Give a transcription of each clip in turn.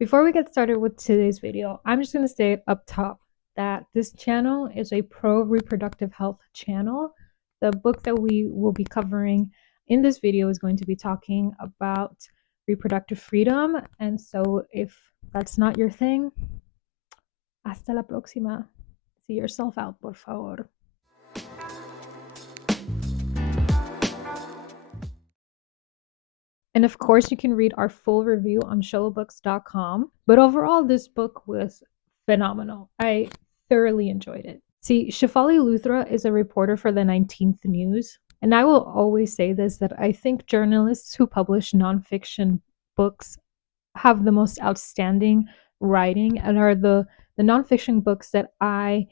Before we get started with today's video, I'm just going to say up top that this channel is a pro-reproductive health channel. The book that we will be covering in this video is going to be talking about reproductive freedom. And so if that's not your thing, hasta la próxima. See yourself out, por favor. And of course, you can read our full review on xolobooks.com. But overall, this book was phenomenal. I thoroughly enjoyed it. See, Shefali Luthra is a reporter for the 19th News. And I will always say this, that I think journalists who publish nonfiction books have the most outstanding writing and are the nonfiction books that I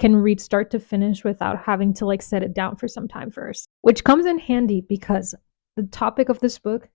can read start to finish without having to set it down for some time first, which comes in handy because the topic of this book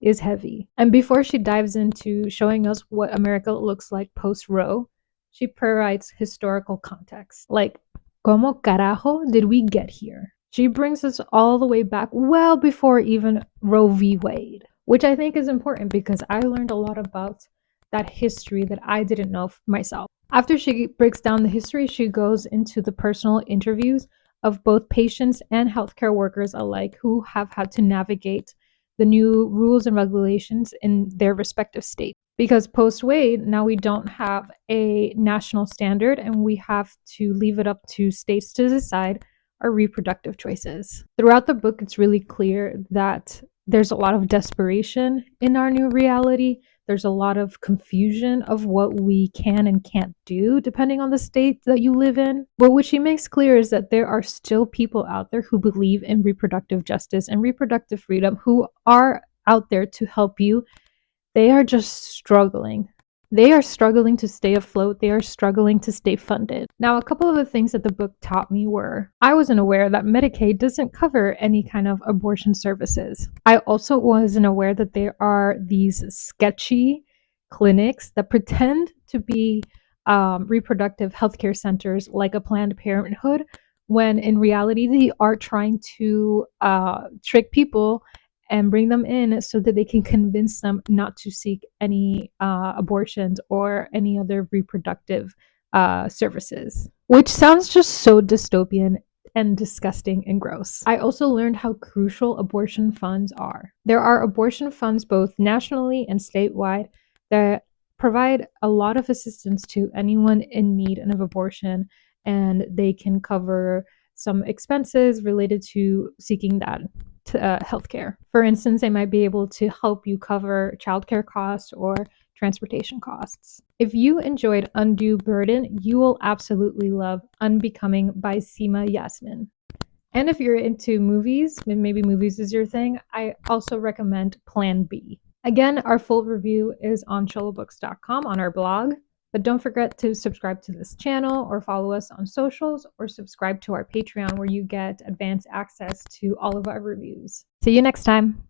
is heavy. And before she dives into showing us what America looks like post-Roe, she provides historical context. Like, ¿cómo carajo did we get here? She brings us all the way back well before even Roe v. Wade, which I think is important because I learned a lot about that history that I didn't know myself. After she breaks down the history, she goes into the personal interviews of both patients and healthcare workers alike who have had to navigate the new rules and regulations in their respective states. Because post-Wade, now we don't have a national standard and we have to leave it up to states to decide our reproductive choices. Throughout the book, it's really clear that there's a lot of desperation in our new reality. There's a lot of confusion of what we can and can't do depending on the state that you live in. But what she makes clear is that there are still people out there who believe in reproductive justice and reproductive freedom, who are out there to help you. They are just struggling. They are struggling to stay afloat. They are struggling to stay funded. Now, a couple of the things that the book taught me were I wasn't aware that Medicaid doesn't cover any kind of abortion services. I also wasn't aware that there are these sketchy clinics that pretend to be reproductive healthcare centers like a Planned Parenthood, when in reality, they are trying to trick people and bring them in so that they can convince them not to seek any abortions or any other reproductive services, which sounds just so dystopian and disgusting and gross. I also learned how crucial abortion funds are. There are abortion funds both nationally and statewide that provide a lot of assistance to anyone in need of abortion, and they can cover some expenses related to seeking that healthcare. For instance, they might be able to help you cover childcare costs or transportation costs. If you enjoyed Undue Burden, you will absolutely love Unbecoming by Seema Yasmin. And if you're into movies, maybe movies is your thing, I also recommend Plan B. Again, our full review is on xolobooks.com on our blog. But don't forget to subscribe to this channel or follow us on socials or subscribe to our Patreon where you get advanced access to all of our reviews. See you next time.